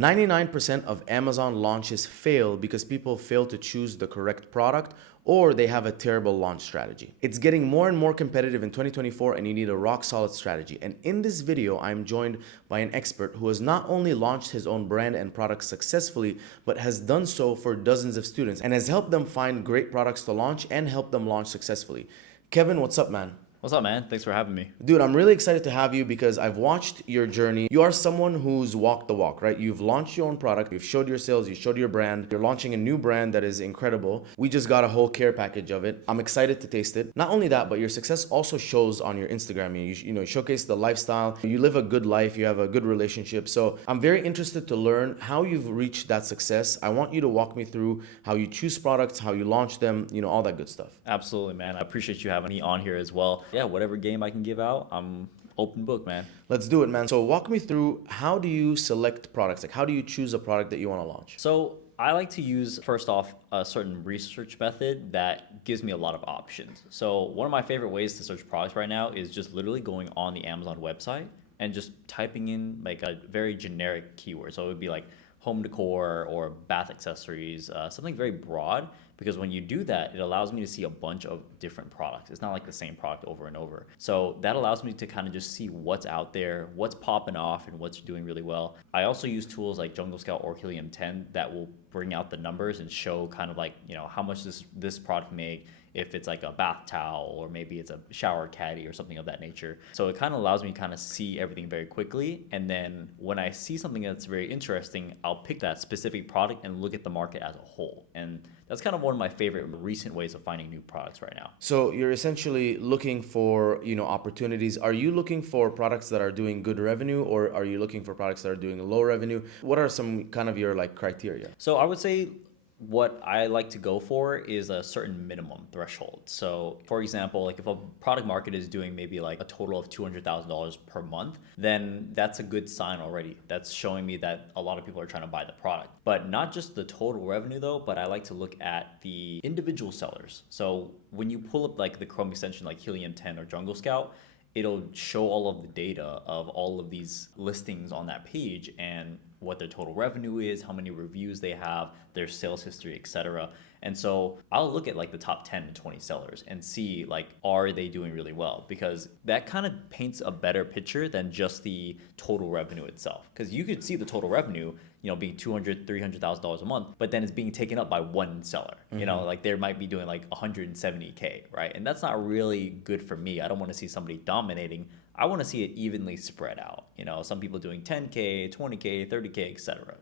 99% of Amazon launches fail because people fail to choose the correct product or they have a terrible launch strategy. It's getting more and more competitive in 2024 and you need a rock solid strategy. And in this video, I'm joined by an expert who has not only launched his own brand and products successfully, but has done so for dozens of students and has helped them find great products to launch and help them launch successfully. Kevin, what's up, man? What's up, man? Thanks for having me. Dude, I'm really excited to have you because I've watched your journey. You are someone who's walked the walk, right? You've launched your own product, you've showed your sales, you showed your brand. You're launching a new brand that is incredible. We just got a whole care package of it. I'm excited to taste it. Not only that, but your success also shows on your Instagram. You showcase the lifestyle. You live a good life. You have a good relationship. So I'm very interested to learn how you've reached that success. I want you to walk me through how you choose products, how you launch them, all that good stuff. Absolutely, man. I appreciate you having me on here as well. Yeah, whatever game I can give out, I'm open book, man. Let's do it, man. So walk me through, how do you select products? Like, how do you choose a product that you want to launch? So I like to use, first off, a certain research method that gives me a lot of options. So one of my favorite ways to search products right now is just literally going on the Amazon website and just typing in like a very generic keyword. So it would be like home decor or bath accessories, something very broad, because when you do that, it allows me to see a bunch of different products. It's not like the same product over and over. So that allows me to kind of just see what's out there, what's popping off, and what's doing really well. I also use tools like Jungle Scout or Helium 10 that will bring out the numbers and show kind of like, how much this product make, if it's like a bath towel or maybe it's a shower caddy or something of that nature. So it kind of allows me to kind of see everything very quickly. And then when I see something that's very interesting, I'll pick that specific product and look at the market as a whole. And that's kind of one of my favorite recent ways of finding new products right now. So you're essentially looking for, opportunities. Are you looking for products that are doing good revenue, or are you looking for products that are doing low revenue? What are some kind of your criteria? So I would say what I like to go for is a certain minimum threshold. So for example, like if a product market is doing maybe like a total of $200,000 per month, then that's a good sign already. That's showing me that a lot of people are trying to buy the product. But not just the total revenue though, but I like to look at the individual sellers. So when you pull up like the Chrome extension like Helium 10 or Jungle Scout, it'll show all of the data of all of these listings on that page and what their total revenue is, how many reviews they have, their sales history, etc. And so I'll look at like the top 10 to 20 sellers and see like, are they doing really well? Because that kind of paints a better picture than just the total revenue itself. Because you could see the total revenue, being $200,000, $300,000 a month, but then it's being taken up by one seller. Like they might be doing like 170K, right? And that's not really good for me. I don't want to see somebody dominating. I want to see it evenly spread out. Some people doing 10K, 20K, 30K, etc.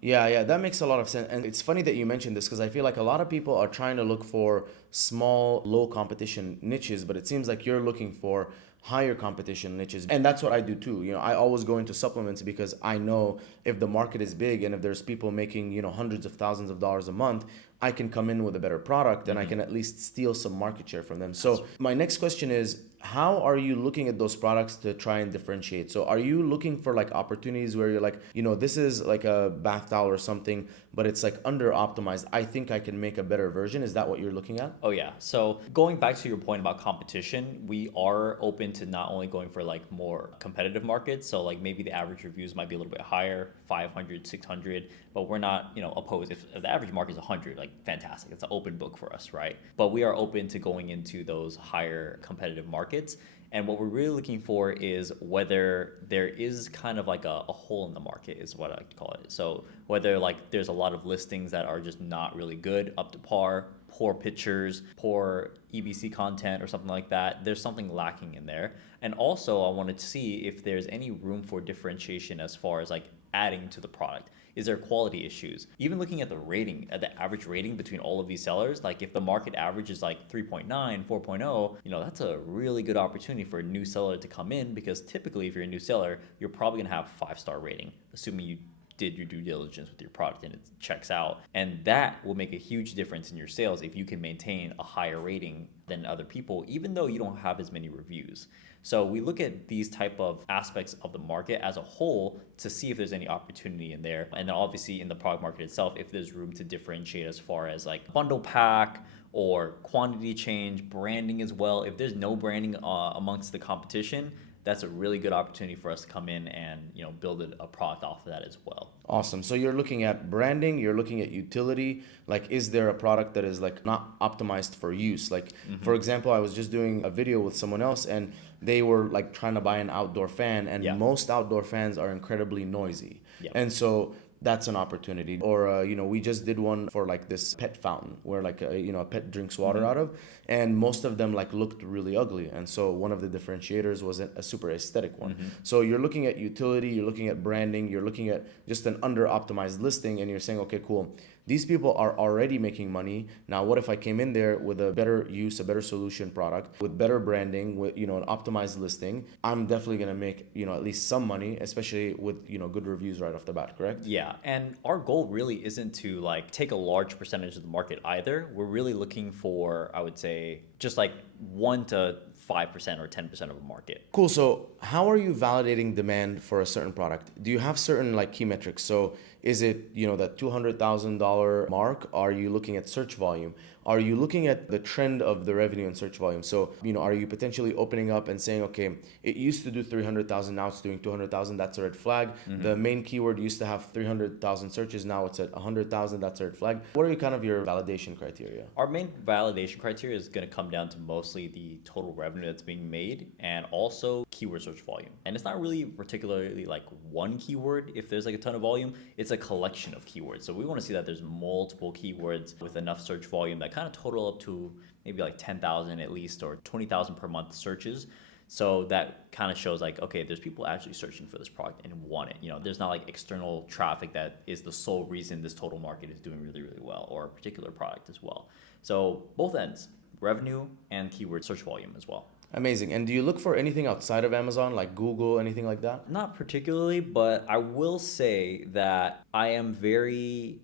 Yeah, that makes a lot of sense. And it's funny that you mentioned this because I feel like a lot of people are trying to look for small, low competition niches, but it seems like you're looking for higher competition niches. And that's what I do too. I always go into supplements because I know if the market is big and if there's people making, hundreds of thousands of dollars a month, I can come in with a better product and I can at least steal some market share from them. So my next question is, how are you looking at those products to try and differentiate? So are you looking for like opportunities where you're like, this is like a bath towel or something, but it's like under optimized. I think I can make a better version. Is that what you're looking at? Oh yeah. So going back to your point about competition, we are open to not only going for like more competitive markets. So like maybe the average reviews might be a little bit higher, 500, 600, but we're not, opposed. If the average market is 100, like fantastic. It's an open book for us, right? But we are open to going into those higher competitive markets. And what we're really looking for is whether there is kind of like a hole in the market is what I like to call it. So whether like there's a lot of listings that are just not really good, up to par, poor pictures, poor EBC content or something like that, there's something lacking in there. And also I wanted to see if there's any room for differentiation as far as like adding to the product. Is there quality issues? Even looking at the rating, at the average rating between all of these sellers, like if the market average is like 3.9, 4.0, that's a really good opportunity for a new seller to come in, because typically if you're a new seller, you're probably gonna have 5-star rating, assuming you did your due diligence with your product and it checks out. And that will make a huge difference in your sales if you can maintain a higher rating than other people, even though you don't have as many reviews. So we look at these type of aspects of the market as a whole to see if there's any opportunity in there. And then obviously in the product market itself, if there's room to differentiate as far as like bundle pack or quantity change, branding as well. If there's no branding amongst the competition, that's a really good opportunity for us to come in and, build a product off of that as well. Awesome. So you're looking at branding, you're looking at utility. Like, is there a product that is like not optimized for use? Like, for example, I was just doing a video with someone else and they were like trying to buy an outdoor fan, and most outdoor fans are incredibly noisy. And so that's an opportunity. Or, we just did one for like this pet fountain where like, a pet drinks water out of, and most of them like looked really ugly. And so one of the differentiators was a super aesthetic one. So you're looking at utility, you're looking at branding, you're looking at just an under optimized listing, and you're saying, okay, cool. These people are already making money. Now, what if I came in there with a better use, a better solution product, with better branding, with, an optimized listing? I'm definitely going to make, at least some money, especially with, good reviews right off the bat, correct? Yeah. And our goal really isn't to like take a large percentage of the market either. We're really looking for, I would say, just like 1 to 5% or 10% of a market. Cool. So how are you validating demand for a certain product? Do you have certain like key metrics? So is it, that $200,000 mark? Are you looking at search volume? Are you looking at the trend of the revenue and search volume? So, are you potentially opening up and saying, okay, it used to do 300,000, now it's doing 200,000, that's a red flag. The main keyword used to have 300,000 searches, now it's at 100,000, that's a red flag. What are kind of your validation criteria? Our main validation criteria is going to come down to mostly the total revenue that's being made and also keyword search volume. And it's not really particularly like one keyword. If there's like a ton of volume, it's a collection of keywords. So we want to see that there's multiple keywords with enough search volume that kind of total up to maybe like 10,000 at least, or 20,000 per month searches. So that kind of shows like, okay, there's people actually searching for this product and want it. There's not like external traffic that is the sole reason this total market is doing really, really well, or a particular product as well. So both ends, revenue and keyword search volume as well. Amazing. And do you look for anything outside of Amazon, like Google, anything like that? Not particularly, but I will say that I am very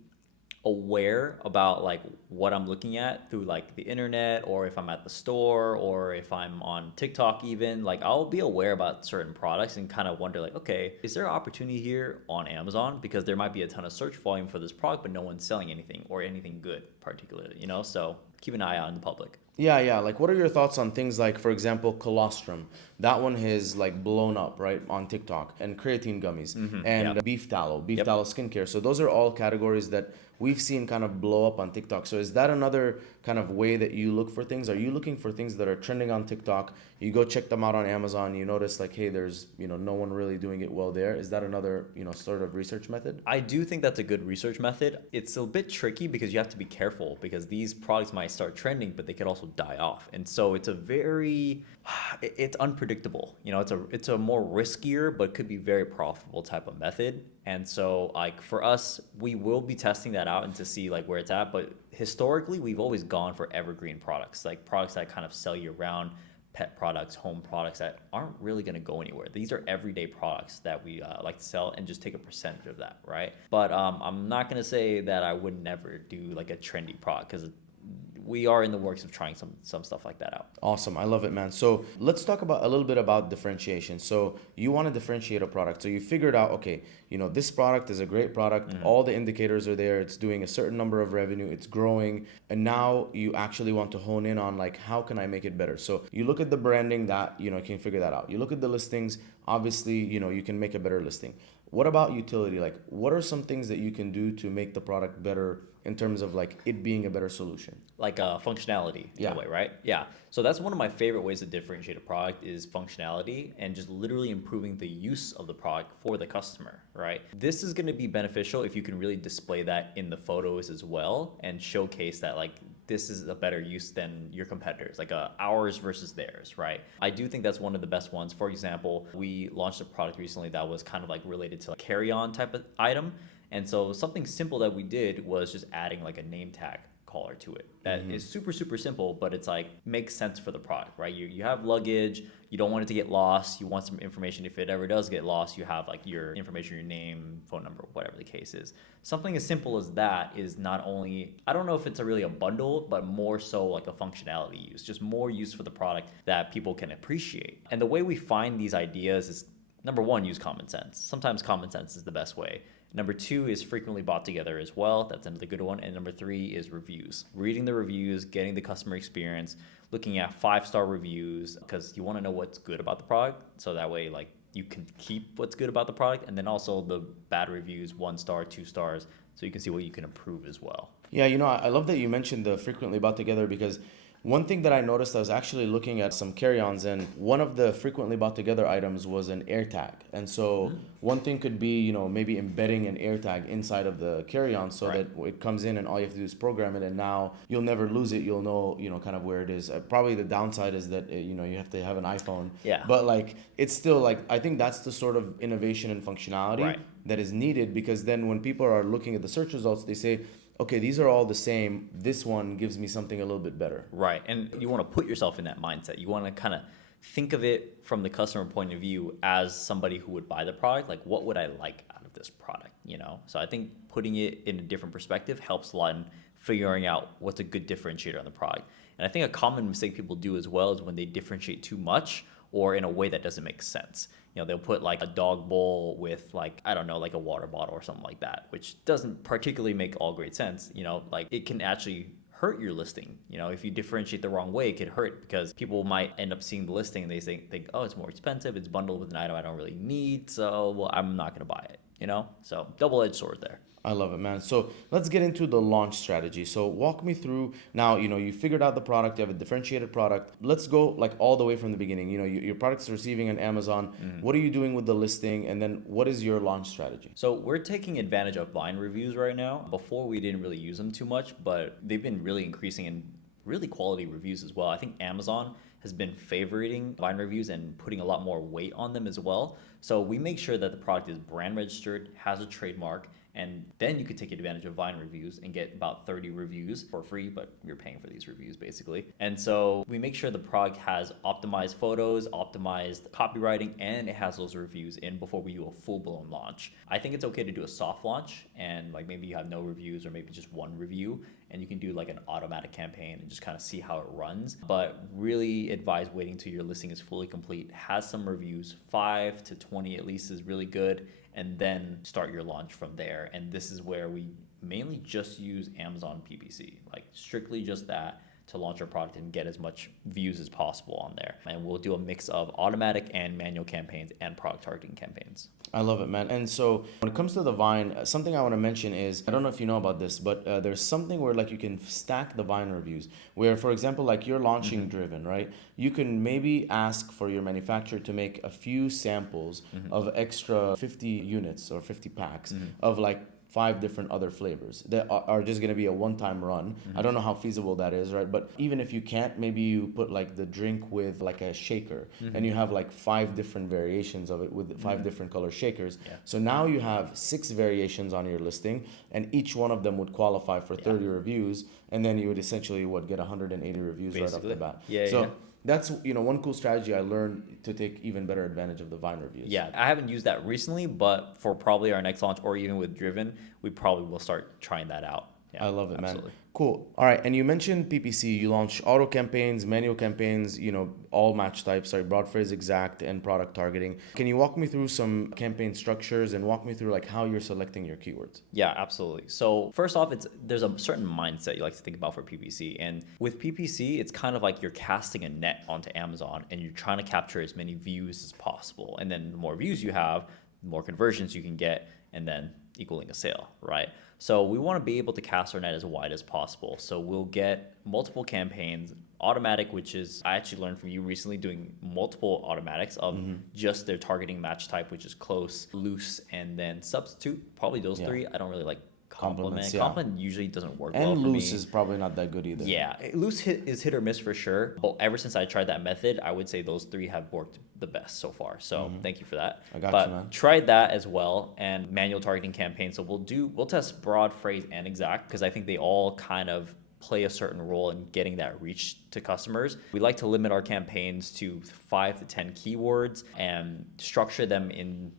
aware about like what I'm looking at through like the internet, or if I'm at the store, or if I'm on TikTok even, like I'll be aware about certain products and kind of wonder like, okay, is there an opportunity here on Amazon? Because there might be a ton of search volume for this product, but no one's selling anything or anything good particularly, so keep an eye out in the public. Yeah. Like, what are your thoughts on things like, for example, colostrum? That one has like blown up, right, on TikTok, and creatine gummies, and beef tallow skincare. So those are all categories that we've seen kind of blow up on TikTok. So is that another kind of way that you look for things? Are you looking for things that are trending on TikTok? You go check them out on Amazon, you notice like, hey, there's, no one really doing it well there. Is that another, sort of research method? I do think that's a good research method. It's a bit tricky because you have to be careful, because these products might start trending, but they could also die off. And so it's it's unpredictable. It's a more riskier, but could be very profitable type of method. And so like for us, we will be testing that out and to see like where it's at. But historically, we've always gone for evergreen products, like products that kind of sell year round, pet products, home products that aren't really going to go anywhere. These are everyday products that we like to sell and just take a percentage of that, right? But I'm not going to say that I would never do like a trendy product, because we are in the works of trying some stuff like that out. Awesome. I love it, man. So let's talk about a little bit about differentiation. So you want to differentiate a product. So you figured out, okay, this product is a great product. All the indicators are there. It's doing a certain number of revenue. It's growing. And now you actually want to hone in on like, how can I make it better? So you look at the branding that, you can figure that out. You look at the listings. Obviously, you can make a better listing. What about utility? Like, what are some things that you can do to make the product better in terms of like it being a better solution? Like functionality in a way, right? Yeah. So that's one of my favorite ways to differentiate a product is functionality, and just literally improving the use of the product for the customer, right? This is going to be beneficial if you can really display that in the photos as well and showcase that like this is a better use than your competitors, like ours versus theirs, right? I do think that's one of the best ones. For example, we launched a product recently that was kind of like related to a carry-on type of item. And so something simple that we did was just adding like a name tag collar to it. That is super, super simple, but it's like makes sense for the product, right? You have luggage, you don't want it to get lost, you want some information. If it ever does get lost, you have like your information, your name, phone number, whatever the case is. Something as simple as that is not only, I don't know if it's really a bundle, but more so like a functionality use, just more use for the product that people can appreciate. And the way we find these ideas is, number one, use common sense. Sometimes common sense is the best way. Number 2 is frequently bought together as well. That's another good one. And number 3 is reviews. Reading the reviews, getting the customer experience, looking at 5-star reviews, because you want to know what's good about the product. So that way, like, you can keep what's good about the product, and then also the bad reviews, 1 star, 2 stars, so you can see what you can improve as well. Yeah, I love that you mentioned the frequently bought together, because one thing that I noticed, I was actually looking at some carry-ons, and one of the frequently bought together items was an AirTag. And so one thing could be, maybe embedding an AirTag inside of the carry-on so Right. that it comes in and all you have to do is program it, and now you'll never lose it. You'll know, kind of where it is. Probably the downside is that, you have to have an iPhone. Yeah. But like, it's still like, I think that's the sort of innovation and functionality Right. that is needed, because then when people are looking at the search results, they say, okay, these are all the same. This one gives me something a little bit better. Right. And you want to put yourself in that mindset. You want to kind of think of it from the customer point of view as somebody who would buy the product. Like, what would I like out of this product? So I think putting it in a different perspective helps a lot in figuring out what's a good differentiator on the product. And I think a common mistake people do as well is when they differentiate too much or in a way that doesn't make sense. They'll put like a dog bowl with like, I don't know, like a water bottle or something like that, which doesn't particularly make all great sense. Like, it can actually hurt your listing. If you differentiate the wrong way, it could hurt, because people might end up seeing the listing and they think, oh, it's more expensive, it's bundled with an item I don't really need, so well, I'm not gonna buy it. So double-edged sword there. I love it, man. So let's get into the launch strategy. So walk me through now, you figured out the product, you have a differentiated product. Let's go like all the way from the beginning. Your product's receiving on Amazon. What are you doing with the listing? And then what is your launch strategy? So we're taking advantage of Vine reviews right now. Before, we didn't really use them too much, but they've been really increasing in really quality reviews as well. I think Amazon has been favoriting Vine reviews and putting a lot more weight on them as well. So we make sure that the product is brand registered, has a trademark, and then you could take advantage of Vine reviews and get about 30 reviews for free, but you're paying for these reviews basically. And so we make sure the product has optimized photos, optimized copywriting, and it has those reviews in before we do a full-blown launch. I think it's okay to do a soft launch, and like maybe you have no reviews or maybe just 1 review, and you can do like an automatic campaign and just kind of see how it runs. But really advise waiting till your listing is fully complete, has some reviews, 5 to 20 at least is really good, and then start your launch from there. And this is where we mainly just use Amazon PPC, like strictly just that, to launch our product and get as much views as possible on there. And we'll do a mix of automatic and manual campaigns and product targeting campaigns. I love it, man. And so when it comes to the Vine, something I want to mention is, I don't know if you know about this, but there's something where like you can stack the Vine reviews, where, for example, like you're launching Driven, right? You can maybe ask for your manufacturer to make a few samples of extra 50 units or 50 packs of like 5 different other flavors that are just going to be a one-time run. I don't know how feasible that is, right? But even if you can't, maybe you put like the drink with like a shaker, and you have like 5 different variations of it with 5 different color shakers. Yeah. So now you have 6 variations on your listing, and each one of them would qualify for 30 reviews, and then you would essentially get 180 reviews right off the bat. So that's one cool strategy I learned to take even better advantage of the Vine reviews. Yeah, I haven't used that recently, but for probably our next launch or even with Driven, we probably will start trying that out. Yeah, I love it, absolutely. man. Cool. All right. And you mentioned PPC. You launch auto campaigns, manual campaigns, all match types, broad phrase exact, and product targeting. Can you walk me through some campaign structures and walk me through like how you're selecting your keywords? Yeah, absolutely. So first off, there's a certain mindset you like to think about for PPC. And with PPC, it's kind of like you're casting a net onto Amazon and you're trying to capture as many views as possible. And then the more views you have, the more conversions you can get, and then equaling a sale, right? So we want to be able to cast our net as wide as possible. So we'll get multiple campaigns, automatic, which is, I actually learned from you recently, doing multiple automatics of just their targeting match type, which is close, loose, and then substitute. Probably those 3. I don't really like complement. Complement usually doesn't work well for me. And loose is probably not that good either. Yeah, loose is hit or miss for sure. But ever since I tried that method, I would say those 3 have worked the best so far. So thank you for that. I got but you, man. Tried that as well, and manual targeting campaigns. So we'll test broad, phrase, and exact, because I think they all kind of play a certain role in getting that reach to customers. We like to limit our campaigns to 5 to 10 keywords and structure them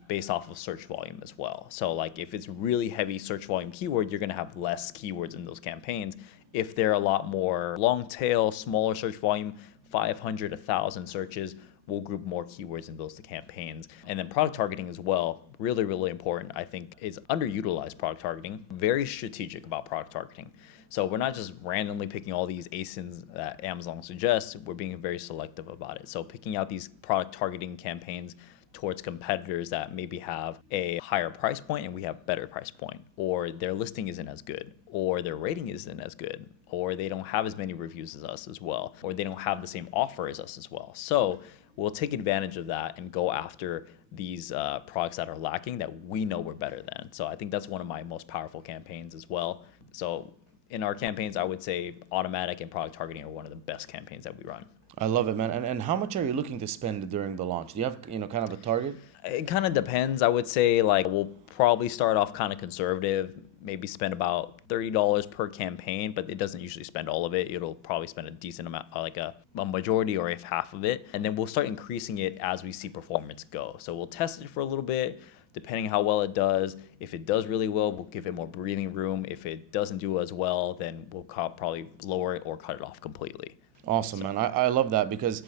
based off of search volume as well. So like if it's really heavy search volume keyword, you're going to have less keywords in those campaigns. If they're a lot more long tail, smaller search volume, 500, 1,000 searches, we'll group more keywords in those campaigns. And then product targeting as well, really, really important. I think is underutilized product targeting. Very strategic about product targeting. So we're not just randomly picking all these ASINs that Amazon suggests. We're being very selective about it. So picking out these product targeting campaigns towards competitors that maybe have a higher price point and we have better price point, or their listing isn't as good, or their rating isn't as good, or they don't have as many reviews as us as well, or they don't have the same offer as us as well. So we'll take advantage of that and go after these products that are lacking that we know we're better than. So I think that's one of my most powerful campaigns as well. So in our campaigns, I would say automatic and product targeting are one of the best campaigns that we run. I love it, man. And how much are you looking to spend during the launch? Do you have, kind of a target? It kind of depends. I would say like we'll probably start off kind of conservative, maybe spend about $30 per campaign, but it doesn't usually spend all of it. It'll probably spend a decent amount, like a majority or if half of it. And then we'll start increasing it as we see performance go. So we'll test it for a little bit. Depending how well it does. If it does really well, we'll give it more breathing room. If it doesn't do as well, then we'll probably lower it or cut it off completely. Awesome, man. I love that because,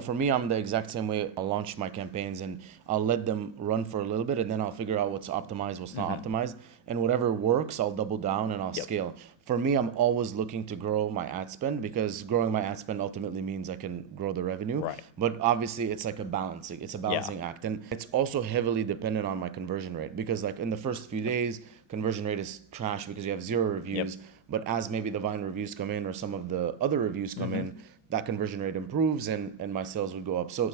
for me, I'm the exact same way. I'll launch my campaigns and I'll let them run for a little bit and then I'll figure out what's optimized, what's not optimized. And whatever works, I'll double down and I'll scale. For me, I'm always looking to grow my ad spend because growing my ad spend ultimately means I can grow the revenue. Right. But obviously, it's like it's a balancing act. And it's also heavily dependent on my conversion rate because like in the first few days, conversion rate is trash because you have 0 reviews. But as maybe the Vine reviews come in or some of the other reviews come in, that conversion rate improves and my sales would go up. So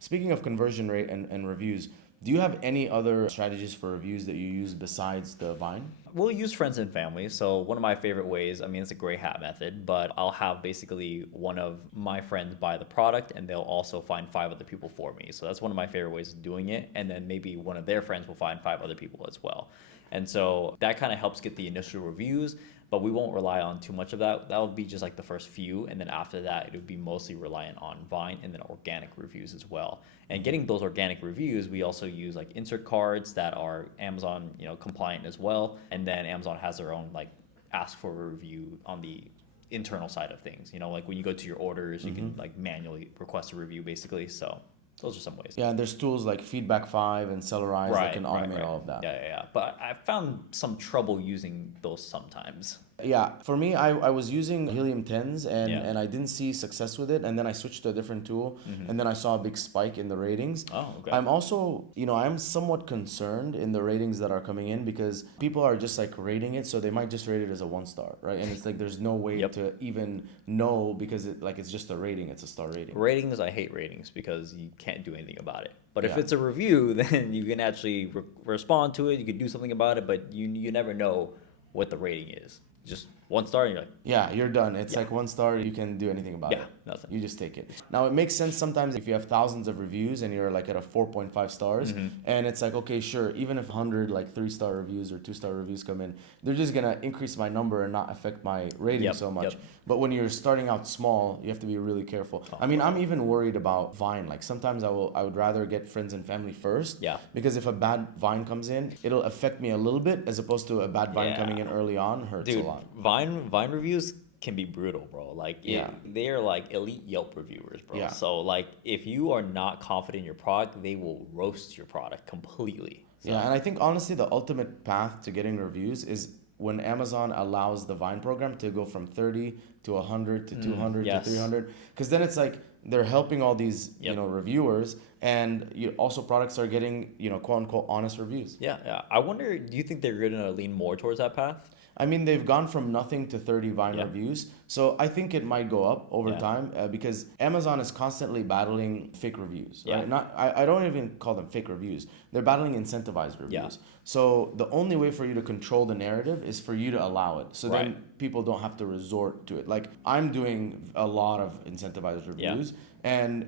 speaking of conversion rate and reviews, do you have any other strategies for reviews that you use besides the Vine? We'll use friends and family. So one of my favorite ways, I mean, it's a gray hat method, but I'll have basically one of my friends buy the product and they'll also find 5 other people for me. So that's one of my favorite ways of doing it. And then maybe one of their friends will find 5 other people as well. And so that kind of helps get the initial reviews, but we won't rely on too much of that. That would be just like the first few. And then after that, it would be mostly reliant on Vine and then organic reviews as well. And getting those organic reviews, we also use like insert cards that are Amazon, compliant as well. And then Amazon has their own like ask for a review on the internal side of things. Like when you go to your orders, you can like manually request a review basically. So those are some ways. Yeah, and there's tools like Feedback 5 and Sellerize that can automate all of that. Yeah. But I found some trouble using those sometimes. Yeah, for me, I was using Helium 10s and I didn't see success with it. And then I switched to a different tool and then I saw a big spike in the ratings. Oh, okay. I'm also, I'm somewhat concerned in the ratings that are coming in because people are just like rating it. So they might just rate it as a 1-star, right? And it's like there's no way to even know because it's just a rating. It's a star rating. Ratings, I hate ratings because you can't do anything about it. But if it's a review, then you can actually respond to it. You can do something about it, but you never know what the rating is. Just 1 star, and you're like, yeah, you're done. It's like 1 star, you can do anything about it. Nothing. You just take it. Now, it makes sense sometimes if you have thousands of reviews and you're like at a 4.5 stars, and it's like, okay, sure, even if 100 like 3-star reviews or 2-star reviews come in, they're just gonna increase my number and not affect my rating so much. But when you're starting out small, you have to be really careful. I mean, I'm even worried about Vine. Like sometimes I would rather get friends and family first. Yeah. Because if a bad Vine comes in, it'll affect me a little bit as opposed to a bad Vine coming in early on hurts a lot. Vine reviews can be brutal, bro. Like they are like elite Yelp reviewers, bro. Yeah. So like if you are not confident in your product, they will roast your product completely. So. Yeah, and I think honestly the ultimate path to getting reviews is when Amazon allows the Vine program to go from 30 to 100 to 200 to 300, because then it's like they're helping all these reviewers, and also products are getting quote unquote honest reviews. Yeah. I wonder, do you think they're gonna lean more towards that path? I mean, they've gone from nothing to 30 Vine reviews. So I think it might go up over time because Amazon is constantly battling fake reviews. Right? I don't even call them fake reviews. They're battling incentivized reviews. So the only way for you to control the narrative is for you to allow it. So then people don't have to resort to it. Like I'm doing a lot of incentivized reviews and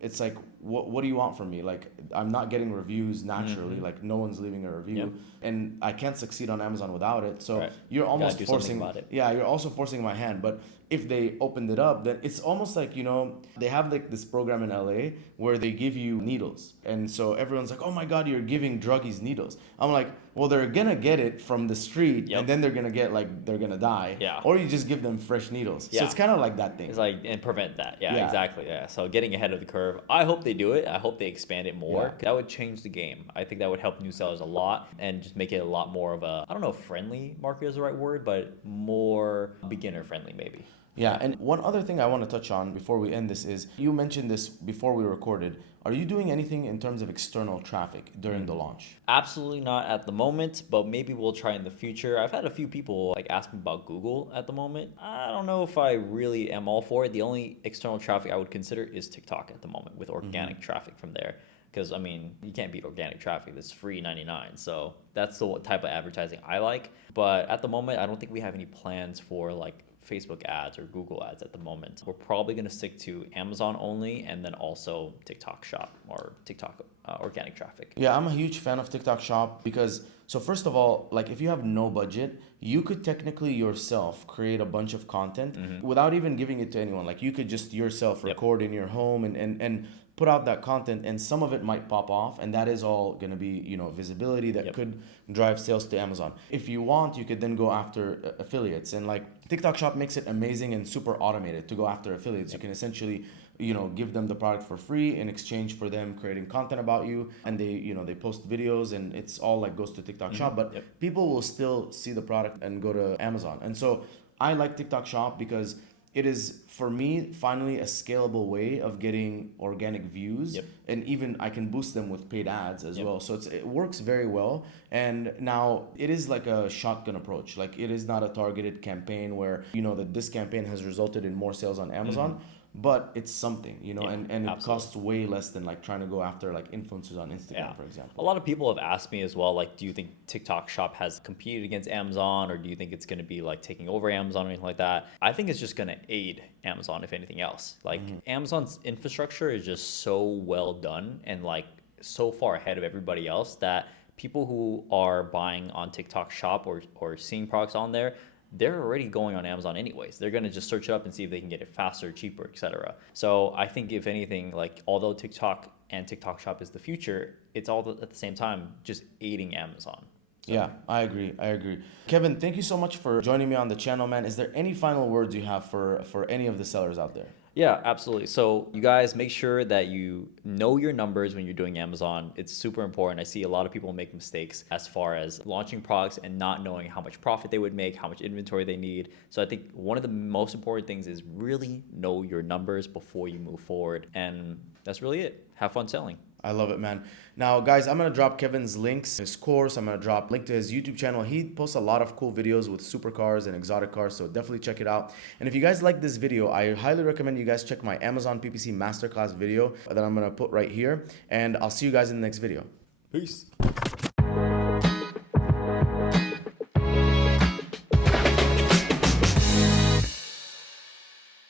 it's like, what do you want from me? Like I'm not getting reviews naturally. Like no one's leaving a review and I can't succeed on Amazon without it. So you're almost forcing about it. Yeah, you're also forcing my hand. But if they opened it up, then it's almost like, they have like this program in LA where they give you needles. And so everyone's like, oh my God, you're giving druggies needles. I'm like, well, they're gonna get it from the street, Yep. and then they're gonna get like they're gonna die. Yeah. Or you just give them fresh needles. So Yeah. it's kind of like that thing. It's like, and prevent that. Yeah, Yeah. exactly. Yeah. So getting ahead of the curve. I hope they do it. I hope they expand it more. Yeah. That would change the game. I think that would help new sellers a lot and just make it a lot more of a, I don't know if friendly market is the right word, but more beginner friendly maybe. Yeah, and one other thing I want to touch on before we end this is you mentioned this before we recorded. Are you doing anything in terms of external traffic during the launch? Absolutely not at the moment, but maybe we'll try in the future. I've had a few people like ask me about Google at the moment. I don't know if I really am all for it. The only external traffic I would consider is TikTok at the moment with organic traffic from there. Because, I mean, you can't beat organic traffic. That's free 99. So that's the type of advertising I like. But at the moment, I don't think we have any plans for like Facebook ads or Google ads at the moment. We're probably going to stick to Amazon only and then also TikTok Shop or TikTok organic traffic. Yeah, I'm a huge fan of TikTok Shop because, so first of all, like if you have no budget, you could technically yourself create a bunch of content without even giving it to anyone. Like you could just yourself record in your home and put out that content, and some of it might pop off, and that is all going to be, you know, visibility that could drive sales to Amazon. If you want, you could then go after affiliates, and like TikTok Shop makes it amazing and super automated to go after affiliates. You can essentially, you know, give them the product for free in exchange for them creating content about you, and they, you know, they post videos, and it's all like goes to TikTok Shop, but people will still see the product and go to Amazon. And so I like TikTok Shop because it is, for me, finally a scalable way of getting organic views, and even I can boost them with paid ads as well. So it works very well. And now it is like a shotgun approach. Like it is not a targeted campaign where, you know, that this campaign has resulted in more sales on Amazon. But it's something, you know, and it costs way less than like trying to go after like influencers on Instagram, for example. A lot of people have asked me as well, like, do you think TikTok Shop has competed against Amazon, or do you think it's going to be like taking over Amazon or anything like that? I think it's just going to aid Amazon, if anything else. Like Amazon's infrastructure is just so well done and like so far ahead of everybody else that people who are buying on TikTok Shop or seeing products on there, they're already going on Amazon anyways. They're going to just search it up and see if they can get it faster, cheaper, etc. So I think if anything, like although TikTok and TikTok Shop is the future, it's all at the same time just aiding Amazon. So. Yeah, I agree. Kevin, thank you so much for joining me on the channel, man. Is there any final words you have for any of the sellers out there? Yeah, absolutely. So you guys make sure that you know your numbers when you're doing Amazon. It's super important. I see a lot of people make mistakes as far as launching products and not knowing how much profit they would make, how much inventory they need. So I think one of the most important things is really know your numbers before you move forward. And that's really it. Have fun selling. I love it, man. Now, guys, I'm going to drop Kevin's links, his course. I'm going to drop link to his YouTube channel. He posts a lot of cool videos with supercars and exotic cars, so definitely check it out. And if you guys like this video, I highly recommend you guys check my Amazon PPC Masterclass video that I'm going to put right here. And I'll see you guys in the next video. Peace.